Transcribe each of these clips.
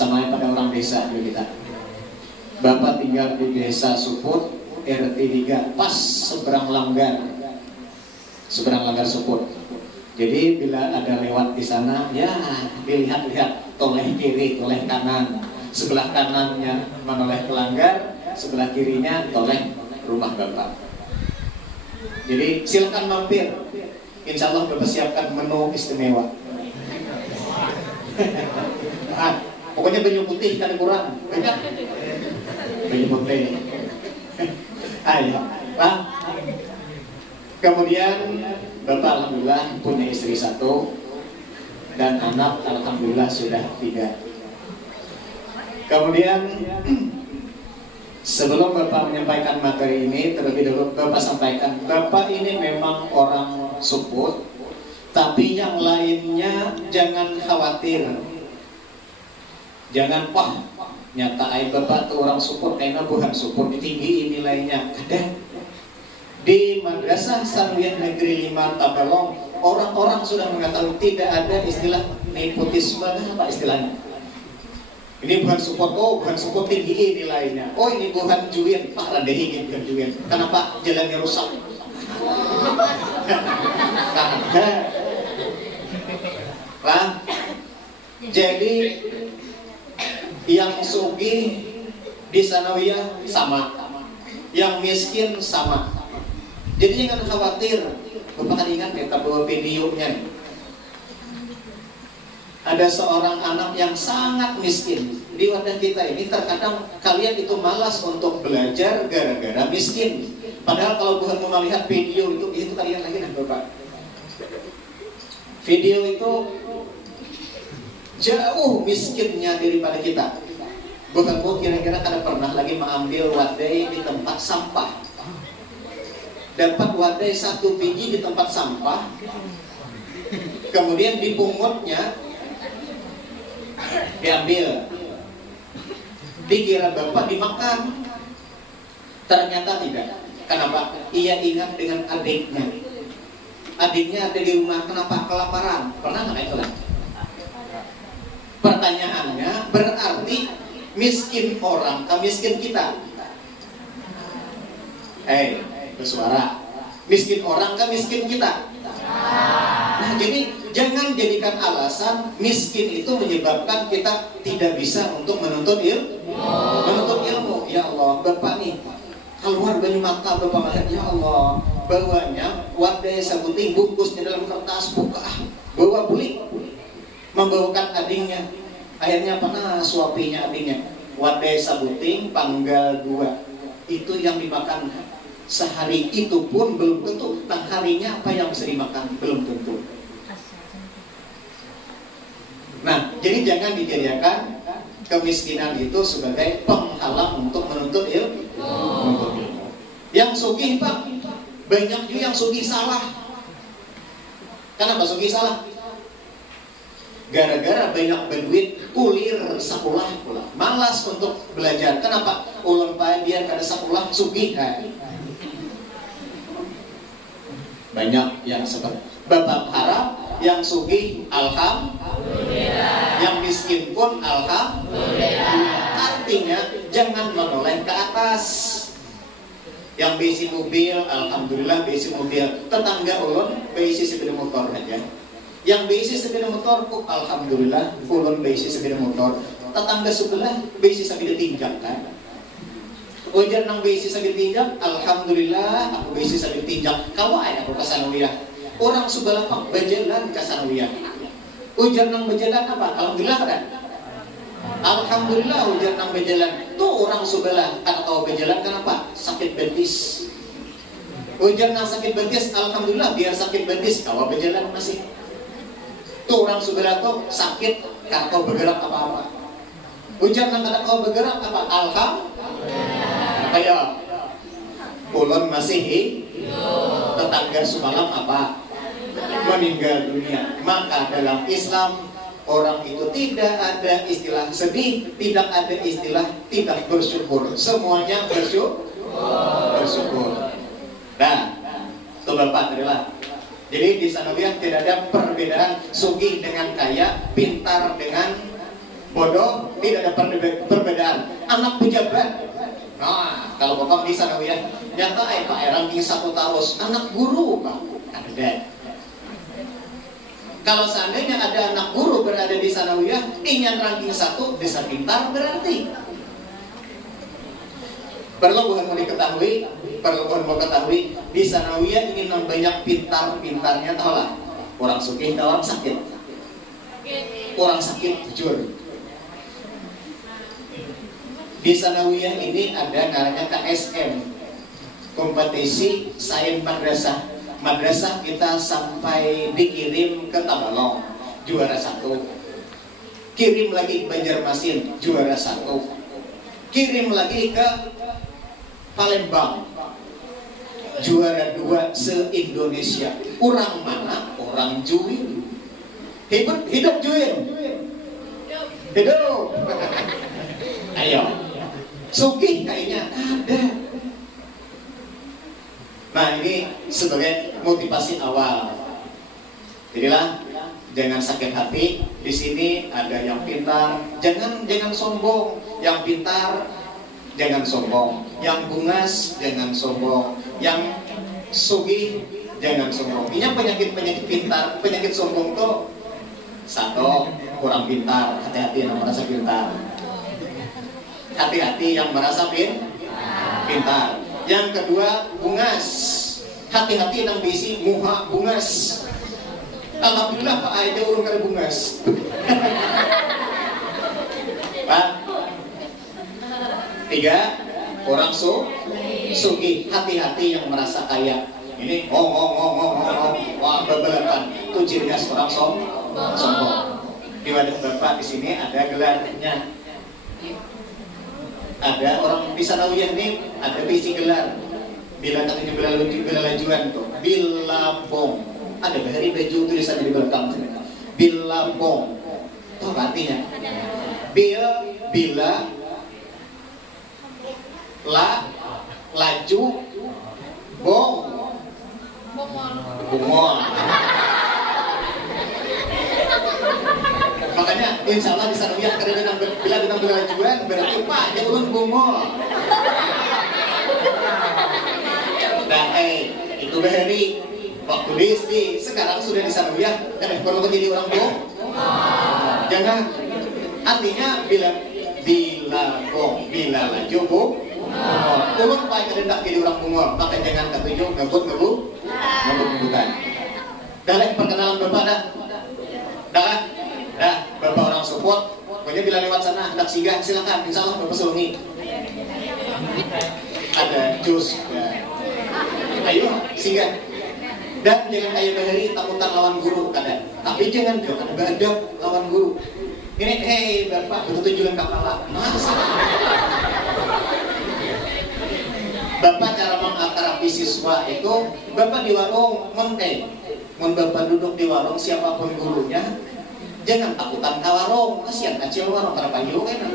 sama pada orang desa juga kita. Bapak tinggal di desa Suput, RT 3, pas seberang langgar Suput. Jadi bila ada lewat di sana, ya dilihat-lihat, toleh kiri, toleh kanan. Sebelah kanannya menoleh ke langgar, sebelah kirinya toleh rumah Bapak. Jadi silakan mampir. Insya Allah Bapak siapkan menu istimewa. Pokoknya banyu putih kan kurang banyak. Banyu putih. Ayo, Pak. Kemudian Bapak alhamdulillah punya istri 1 dan anak alhamdulillah sudah 3. Kemudian sebelum Bapak menyampaikan materi ini, terlebih dahulu Bapak sampaikan, Bapak ini memang orang Suput, tapi yang lainnya jangan khawatir. Jangan, wah nyata aib Bapak tuh orang Suput, karena bukan Suput, tinggi nilainya. Kadang di Madrasah Sanawiyah Negeri 5 Tabalong, orang-orang sudah mengetahui tidak ada istilah nepotisme. Apa istilahnya? Ini bukan Suput, oh bukan Suput tinggi nilainya. Oh ini bukan Juwien, Pak Radehi bukan Juwien. Kenapa jalannya rusak? Nah, jadi yang sugih di Sanawiyah sama, yang miskin sama. Jadi jangan khawatir. Bapak kan ingat kita bawa videonya nih. Ada seorang anak yang sangat miskin. Di wadah kita ini terkadang kalian itu malas untuk belajar gara-gara miskin. Padahal kalau bukan mau melihat video itu kalian lagi nah Bapak. Video itu jauh miskinnya daripada kita. Bukan kok kira-kira kada pernah lagi mengambil wadai di tempat sampah. Dapat wadai 1 biji di tempat sampah, kemudian dipungutnya, diambil, dikira Bapak dimakan. Ternyata tidak. Kenapa? Ia ingat dengan adiknya. Adiknya ada di rumah, kenapa kelaparan? Pernah nggak itu? Pertanyaannya, berarti miskin orang ke miskin kita? Bersuara. Miskin orang ke miskin kita? Nah, jadi jangan jadikan alasan miskin itu menyebabkan kita tidak bisa untuk menuntut ilmu. Ya Allah, Bapak nih keluar banyu mata Bapak melihat, ya Allah, bawanya wadai sabuting, bungkusnya dalam kertas, buka, bawa bulik, membawakan adingnya. Akhirnya panas suapinya adingnya. Wadai sabuting panggal 2 itu yang dimakan sehari, itu pun belum tentu. Nah harinya apa yang bisa dimakan belum tentu. Nah jadi jangan dijadikan kemiskinan itu sebagai penghalang untuk menuntut ilmu. Yang sugih Pak, banyak juga yang sugih salah. Kenapa sugih salah? Gara-gara banyak berduit, kulir sekolah pula, malas untuk belajar. Kenapa? Ulun pae biar kada sekolah sugih. Banyak yang seperti Bapak harap yang sugih alhamdulillah, yang miskin pun alhamdulillah. Artinya jangan menoleh ke atas. Yang besi mobil, alhamdulillah besi mobil. Tetangga ulun besi sepeda motor aja. Yang besi sepeda motor, alhamdulillah ulun besi sepeda motor. Tetangga sebelah besi sepeda tinjak kan. Ujar nang besi sabit tinjak, alhamdulillah aku besi sabit tinjak. Kalau ada aku ke Sanawiyah, orang sebelah pak berjalan ke Sanawiyah. Ujar nang berjalan apa? Alhamdulillah kan? Alhamdulillah ujar nang berjalan. Tuh orang sebelah kan kau berjalan kenapa? Sakit betis. Ujar nang sakit betis, alhamdulillah biar sakit betis kau berjalan masih. Tuh orang sebelah tuh sakit kan kau bergerak apa-apa. Ujar nang kada kau bergerak apa? Alhamdulillah. Ayo, ulun masih hidup. Tetangga semalam apa? Meninggal dunia. Maka dalam Islam orang itu tidak ada istilah sedih, tidak ada istilah tidak bersyukur. Semuanya bersyukur. Nah, itu Bapak adalah. Jadi di Sanawiyah tidak ada perbedaan sugih dengan kaya, pintar dengan bodoh, tidak ada perbedaan. Anak pejabat, nah kalau bapak di sanawiyah nyata Pak ranking 1 terus, anak guru Pak ada. Kalau seandainya ada anak guru berada di sanawiyah ingin ranking 1, desa pintar berarti. Perlu mau diketahui, di sanawiyah ingin yang banyak pintar-pintarnya, tahu lah. Orang sugih, orang sakit. Orang sakit jujur. Di sanawiyah ini ada namanya KSM, kompetisi sains madrasah. Madrasah kita sampai dikirim ke Tabalong, juara 1. Kirim lagi ke Banjarmasin, juara 1. Kirim lagi ke Palembang, juara 2 se-Indonesia. Orang mana? Orang Juin. Hidup Juin. Hidup. Ayo. Sugih kayaknya ada. Nah ini sebagai motivasi awal. Jadilah jangan sakit hati. Di sini ada yang pintar, jangan sombong. Yang pintar jangan sombong. Yang bungas jangan sombong. Yang sugih jangan sombong. Ini penyakit pintar, penyakit sombong tuh satu, kurang pintar. Hati-hati yang merasa pintar. Hati-hati yang merasa pintar. Yang kedua, bungas. Hati-hati yang bisi muha bungas. Alhamdulillah Pak Aida urung kali bungas. Pak. 3, orang sugih. Hati-hati yang merasa kaya. Ini wah bebeletan. Itu ciri khas orang sombong. Di wadah Bapak di sini ada gelarnya. Ada orang di sanawiyah ini ada bisi gelar. Bila katanya bila lajuan tuh, bila bong. Ada bahari baju tulisan di belakang sini. Bila bong. Tahu artinya? Bila laju bong. Bungol. Makanya insya Allah di sanawiyah karena bila lajuan berarti Pak jangan bungol. Nah itu bahari waktu di sekarang sudah di sanawiyah dan perlu menjadi orang bong. Jangan. Artinya bila laju bong. Ulun Pak kehendak jadi orang bungol, maka jangan ketujuh ngebut-ngebutan. Dalam perkenalan Bapak dah Bapak orang support. Pokoknya bila lewat sana hendak singgah silakan, insya Allah Bapak sulungi. Ada jus ya. Ayo singgah. Dan jangan kayak bahari takutan lawan guru kadang. Tapi jangan beradab lawan guru. Ini Bapak bertujuan kepala. Masa? Bapak cara mengakrabi siswa itu Bapak di warung mun Bapak duduk di warung siapapun gurunya jangan takutan ke warung, kasihan kecil warung karena panjang kan.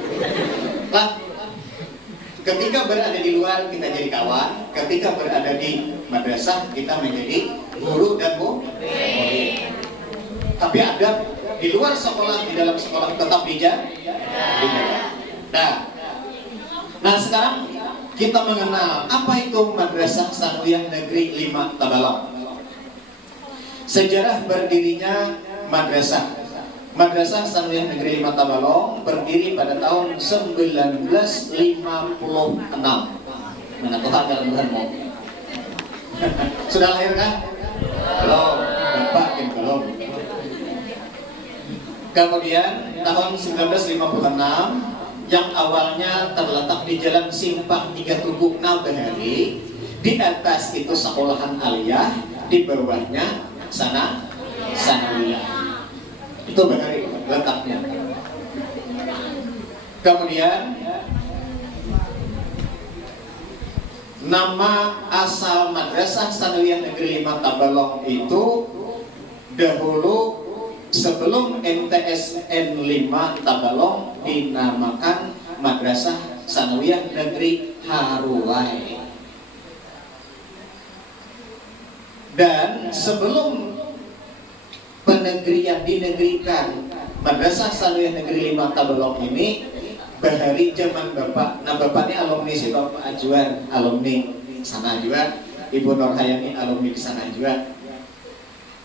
Lah, ketika berada di luar kita jadi kawan, ketika berada di madrasah kita menjadi guru dan murid. Tapi ada di luar sekolah, di dalam sekolah tetap dijaga. Nah sekarang kita mengenal apa itu Madrasah Sanawiyah Negeri 5 Tabalong. Sejarah berdirinya Madrasah Sanawiyah Negeri 5 Tabalong berdiri pada tahun 1956. Mana Tuhan dalam Tuhanmu? Sudah lahir kah? Belum. Bapak yang belum. Kemudian tahun 1956 yang awalnya terletak di Jalan Simpang 3 Tugu Nabahari, di atas itu sekolahan aliyah, di bawahnya sanawiyah. Itu bahari letaknya. Kemudian nama asal Madrasah Sanawiyah Negeri 5 Tabalong itu dahulu sebelum MTSN 5 Tabalong dinamakan Madrasah Sanawiyah Negeri Haruai. Dan sebelum penegrian dinegrikan Madrasah Sanawiyah Negeri 5 Tabalong ini bahari zaman bapak. Nah bapaknya alumni sih, Bapak Ajuan alumni sana juga, Ibu Nurhayani alumni di sana juga.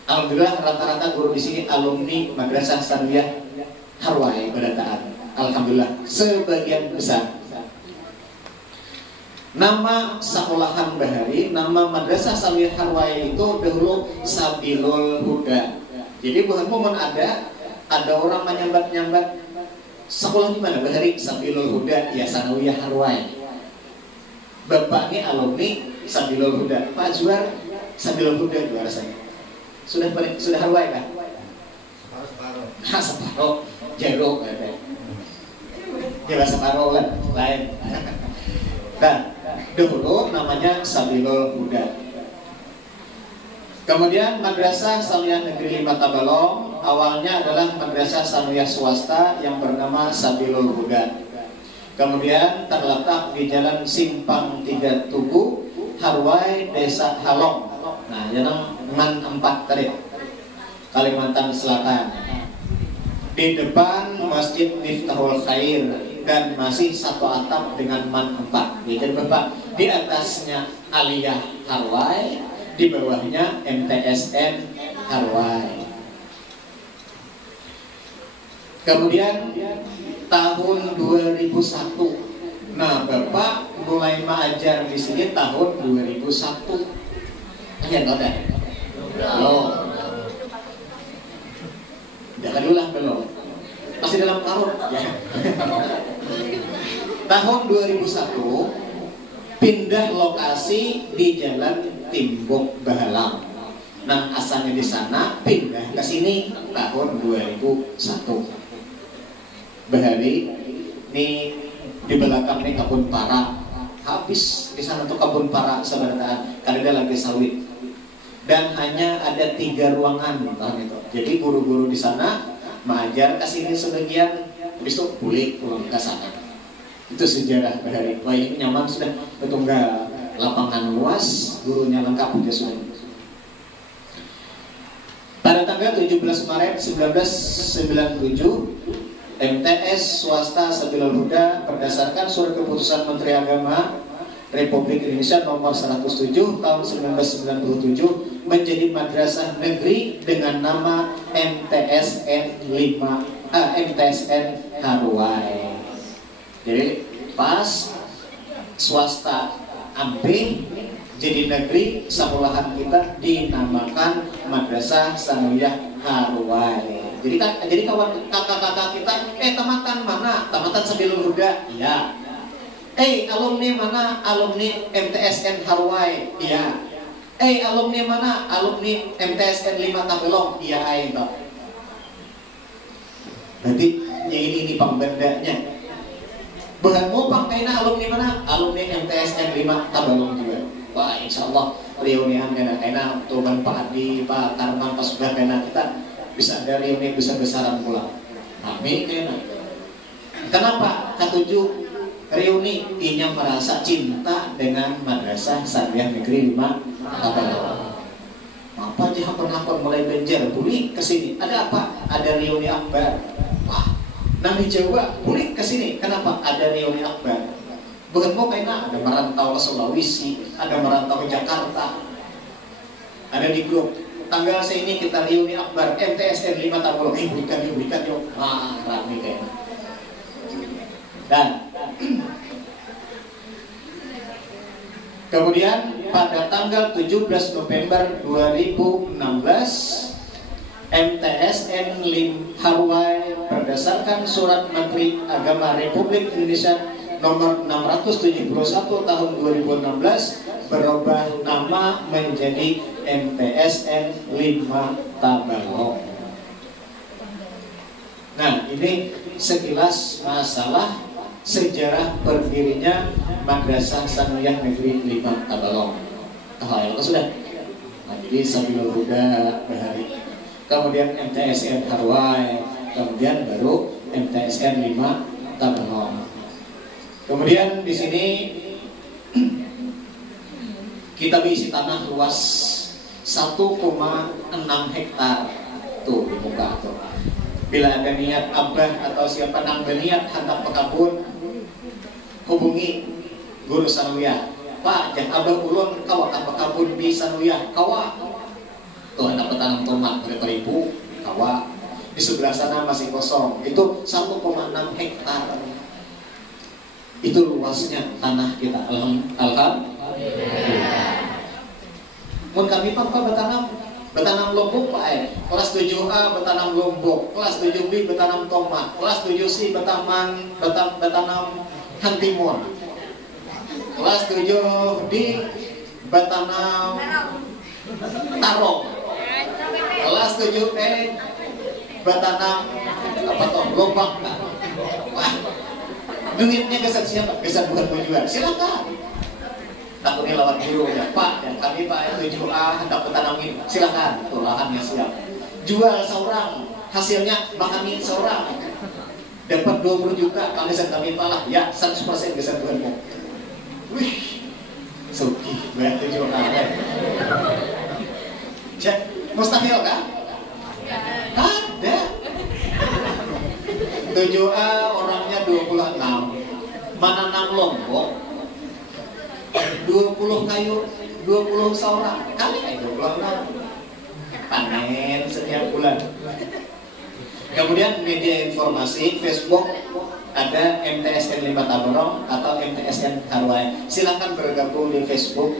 Alhamdulillah rata-rata guru di sini alumni Madrasah Sanawiyah Harwai Barataan. Alhamdulillah sebagian besar. Nama sekolahan bahari, nama Madrasah Sanawiyah Harwai itu dahulu Sabilul Huda. Jadi bukan momen ada orang menyambat-nyambat sekolah di mana bahari Sabilul Huda, ya Sanawiyah Harwai. Bapaknya alumni Sabilul Huda, Pak Juar Sabilul Huda juara saya. Sudah Harwai kan? Separuh jago katanya. Jawa separuh kan lain. Nah, dahulu namanya Sabilul Huda. Kemudian Madrasah Sanawiyah Negeri 5 Tabalong awalnya adalah Madrasah Sanawiyah swasta yang bernama Sabilul Huda. Kemudian terletak di Jalan Simpang 3 Tugu, Harwai, Desa Halong. Nah, yang Man 4 tadi, Kalimantan Selatan. Di depan Masjid Miftahul Khair dan masih satu atap dengan Man 4. Jadi Bapak, di atasnya Aliyah Harwai, di bawahnya MTSN Harwai. Kemudian tahun 2001, nah Bapak mulai mengajar di sini tahun 2001. Ya nggak ada. Belum. Jangan ulang belum. Masih dalam tahun. Ya. Tahun 2001 pindah lokasi di Jalan Timbuk Bahalang. Nah asalnya di sana, pindah ke sini tahun 2001. Bahari ini di belakang ini kebun para, habis di sana tuh kebun para sebenarnya karena lagi sawit. Dan hanya ada 3 ruangan itu. Jadi guru-guru di sana mengajar ke sini sebagian, habis itu pulang ke sana. Itu sejarah Bahari. Wah ini nyaman sudah, betunggal lapangan luas, gurunya lengkap sudah. Pada tanggal 17 Maret 1997, MTS swasta Sabilul Huda berdasarkan surat keputusan Menteri Agama Republik Indonesia nomor 107 tahun 1997 menjadi madrasah negeri dengan nama MTSN Harwai. Jadi pas swasta ampe jadi negeri, sekolahan kita dinamakan Madrasah Sanawiyah Harwai. Jadi kawan kakak-kakak kita, tamatan mana? Tamatan Sabilul Huda, iya. Alumni mana? Alumni MTSN Harwai, iya. Alumni mana? Alumni MTSN 5 Tabalong, iya. Berarti ini pembedanya. Bahan mau pangkaina alumni mana? Alumni MTSN 5 Tabalong juga. Wah, insya Allah reunian kena tuhan Pak Adi, Pak Karman, Pak Sudah kena kita bisa ada reuni besar-besaran pula. Amin kena. Kenapa? Ketujuh reuni inya merasa cinta dengan Madrasah Sanawiyah Negeri 5 Tabalong. Apa aja hampir mulai Banjar, buli kesini. Ada apa? Ada reuni akbar. Wah, Nabi Jawa buli kesini. Kenapa? Ada reuni akbar. Bukan mau kayaknya ada merantau ke Sulawesi, ada merantau ke Jakarta, ada di grup tanggal ini kita reuni akbar MTSN 5 Tabalong, berikan yuk, rame kayaknya. Dan kemudian pada tanggal 17 November 2016 MTSN Harwai berdasarkan surat Menteri Agama Republik Indonesia nomor 671 tahun 2016 berubah nama menjadi MTSN 5 Tabalong. Nah, ini sekilas masalah sejarah berdirinya Madrasah Sanawiyah Negeri 5 Tabalong. Tahu sudah? Nah, jadi Sabilul Huda Bahari, kemudian MTSN Harwai, kemudian baru MTSN 5 Tabalong. Kemudian di sini kita berisi tanah luas 1,6 hektar tuh di muka tuh. Bila ada niat abah atau siapa nang berniat hendak pekabun, hubungi guru sanawiyah. Pak, yang abah ulun kawa tak pekabun di sanawiyah, kawa. Tuh ada petanam tomat berapa ribu, kawa. Di sebelah sana masih kosong. Itu 1,6 hektar. Itu luasnya tanah kita. Alhamdulillah. Mun kami pak betanam lombok pak kelas 7A betanam lombok, kelas 7B betanam tomat, kelas 7C betanam hantimun, kelas 7D betanam tarong, kelas 7E betanam apa toh lobang. Wah, duitnya geser siapa? Geser bukan tujuan. Silakan. Takutnya lawan guru ya Pak, dan kami Pak 7A hendak bertanamin, silakan, tuh lahannya siap. Jual seorang, hasilnya makan seorang, dapat 20 juta, kami palah, ya 100% bisa bukanmu. Wih, suki, bayar 7A ya. Cek, mustahil kan? Ada. 7A orangnya 26, menanam lombok. 20 kayu, 20 seorang kali 20 orang panen setiap bulan. Kemudian media informasi Facebook ada MTSN 5 Taberong atau MTSN Harway. Silakan bergabung di Facebook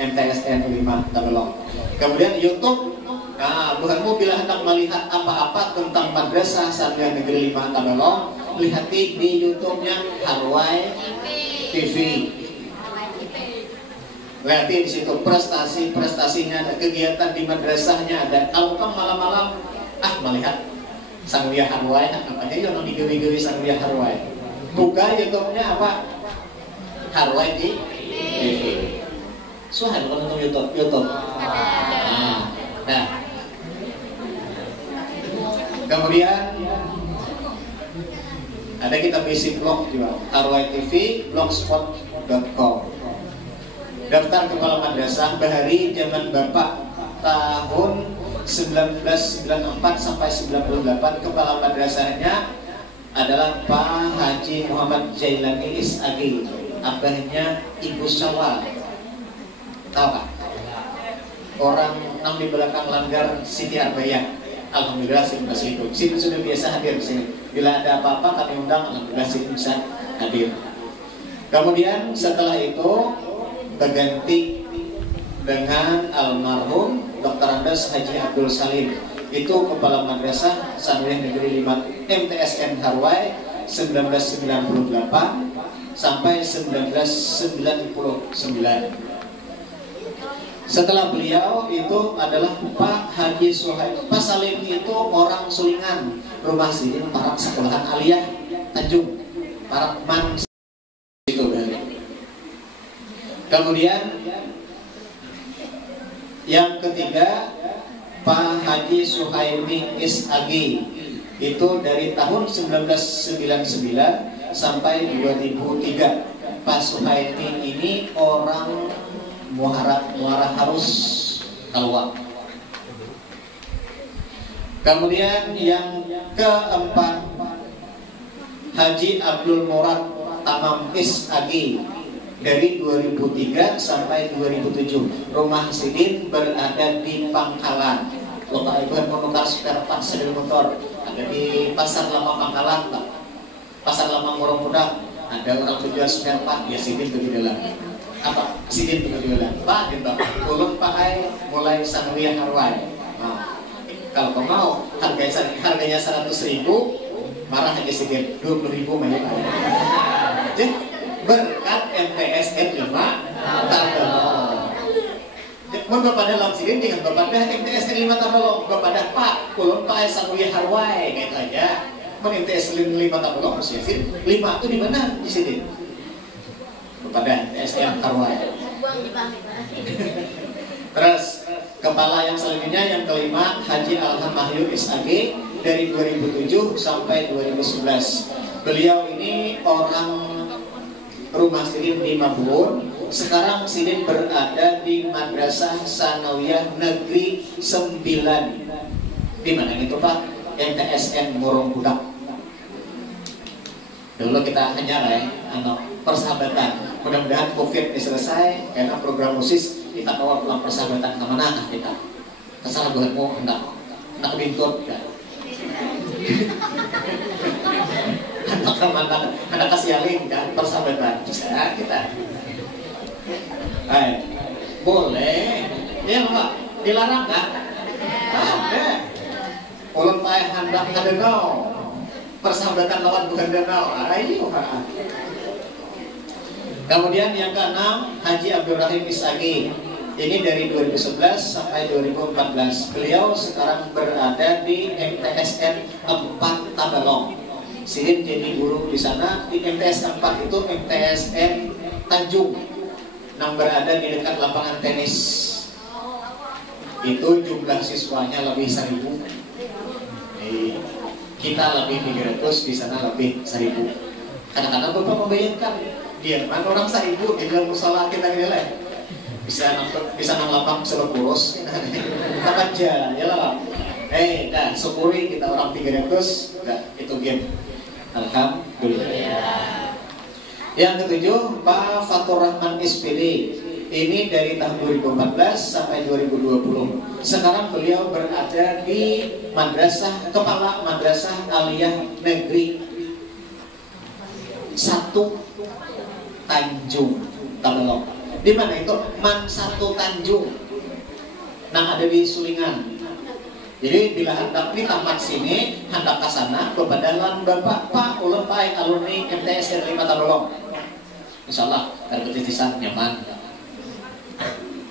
MTSN 5 Taberong. Kemudian YouTube. Nah, bukanmu bila hendak melihat apa-apa tentang Madrasah Sanawiyah Negeri 5 Taberong, lihat di YouTube-nya Harway TV. Berarti di situ prestasinya ada, kegiatan di madrasahnya ada. Kalau kamu malam-malam melihat Sanawiyah Harway, apa aja yang digewi-gewi Sanawiyah Harway. Buka YouTube-nya apa? Harway di TV. Suhan kalau nonton YouTube. Nah. Kemudian ada kita basic blog juga, Harway TV, blogspot.com. Daftar kepala madrasah Bahari zaman Bapak tahun 1994 sampai 98. Kepala madrasahnya adalah Pak Haji Muhammad Jailani Isagi, abahnya Ibu Syawal. Tahu kan? Orang yang di belakang langgar Siti Arbaya. Alhamdulillah Siti masih hidup. Siti sudah biasa hadir di sini. Bila ada apa-apa kami undang, alhamdulillah Siti bisa hadir. Kemudian setelah itu berganti dengan almarhum Dr. Andes Haji Abdul Salim. Itu kepala madrasah Sanawiyah Negeri 5 MTSN Harway 1998 sampai 1999. Setelah beliau itu adalah Pak Haji Suhaib. Pak Salim itu orang Sulingan, rumah sini para sekolahan aliyah Tanjung, para man itu dari. Kemudian yang ketiga Pak Haji Suhaimi Isagi, itu dari tahun 1999 sampai 2003. Pak Suhaimi ini orang Muara Harus Kalwa. Kemudian yang keempat Haji Abdul Murad Tamam Isagi, dari 2003 sampai 2007. Rumah Sidin berada di Pangkalan. Bapak Ibu yang menukar spare part sepeda motor ada di Pasar Lama Pangkalan, Pak. Pasar Lama Morongkuda ada orang penjual spare part, ya Sidin begitu lah. Apa? Sidin begitu lah. Pak, ulun pakai mulai Sanawiyah Harway. Nah, kalau kau mau harganya 100.000, marah aja Sidin 20.000 banyak. Jadi berkat MTSN 5 Taberong. Mun bapak dalam Sidin dengan bapak dah MTSN 5 Taberong, bapak dah Pak, ulun Pak Sanawiyah Harway gitu aja. Mun MTSN 5 Taberong harus Sidin 5 itu di mana di Sidin? Kepada MTSN Harway. Terus kepala yang selanjutnya yang kelima Haji Alham Mahyu Isagi dari 2007 sampai 2011. Beliau ini orang rumah Sidin di Mabun. Sekarang Sidin berada di Madrasah Sanawiyah Negeri 9. Di mana itu Pak? MTSN Murung Budak. Dulu kita hanya persahabatan. Mudah-mudahan COVID ini selesai karena program OSIS kita kawal pulang persahabatan kemana kita. Kesal buatmu hendak bintut kan. Anak kasialing kan persahabatan bisa kita. Boleh, ya enggak dilarang kan? Ada. Ulun pae hendak kadenau persahabatan lawan bukan danau. Ayo. Kemudian yang keenam, Haji Abdul Rahim Isagi. Ini dari 2011 sampai 2014. Beliau sekarang berada di MTSN 4 Tabalong. Sidin jadi guru di sana. Di MTS 4 itu MTSN Tanjung, yang berada di dekat lapangan tenis. Itu jumlah siswanya lebih 1000. Kita lebih 300, di sana lebih 1000. Kadang-kadang Bapak membayangkan dia mana orang 1000 di dalam musola kita ini lah. Bisa nang lapang selok kurus. Kita aja ya lah. Dah syukuri kita orang 300, itu game. Alhamdulillah. Yang ketujuh, Pak Fatur Rahman SPD. Ini dari tahun 2014 sampai 2020. Sekarang beliau berada di Kepala Madrasah Aliyah Negeri 1 Tanjung Tabalong. Di mana itu? Man 1 Tanjung. Nah, ada di Sulingan. Jadi bila hendak ini tamat sini, hendak ke sana, bebadalan Bapak Pak ulun pae alumni MTSN 5 Tabalong. Insyaallah kerja nyaman.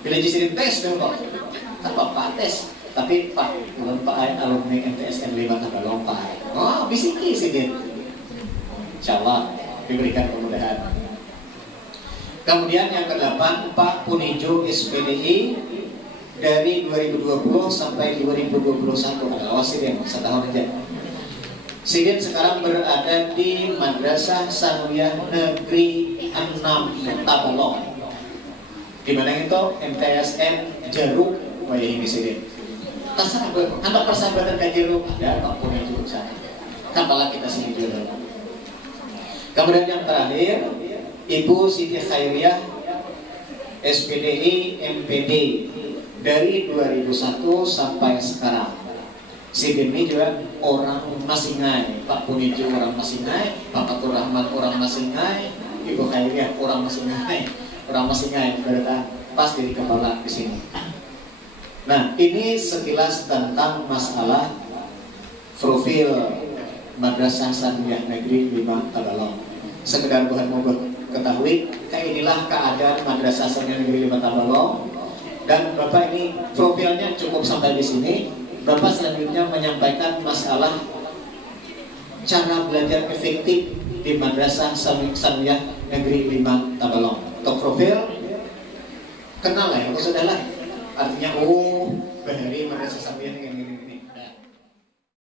Bila jisirin tes dong Pak, tanpa Pak tes, tapi Pak ulun pae alumni MTSN 5 Tabalong Pak. Oh bisiki sih dia. Insyaallah diberikan kemudahan. Kemudian yang ke-8, Pak Punijo SPDI dari 2020 sampai 2021 adalah Sidin, setahun aja. Sidin sekarang berada di Madrasah Sanawiyah Negeri 6 Tabalong. Di mana itu MTSN Jeruk, ini Sidin. Terserah, anak persahabatan ke Jeruk ada Pak Punijo sana. Kapalah kita sini dulu. Kemudian yang terakhir, Ibu Siti Khairiyah SPDI MPD dari 2001 sampai sekarang. Sidin ini juga orang Masingai, Pak Punijo orang Masingai, Pak Fatur Rahman orang Masingai, Ibu Khairiyah orang Masingai, berada pas jadi kepala di sini. Nah, ini sekilas tentang masalah profil Madrasah Sanawiyah Negeri 5 Tabalong. Sekedar buat mau ketahui, kayak inilah keadaan Madrasah Sanawiyah Negeri 5 Tabalong. Dan Bapak ini profilnya cukup sampai di sini. Bapak selanjutnya menyampaikan masalah cara belajar efektif di Madrasah Sanawiyah Negeri 5 Tabalong. Untuk profil, kenal lah ya, maksudnya lah. Artinya, dari Madrasah Sanawiyah Negeri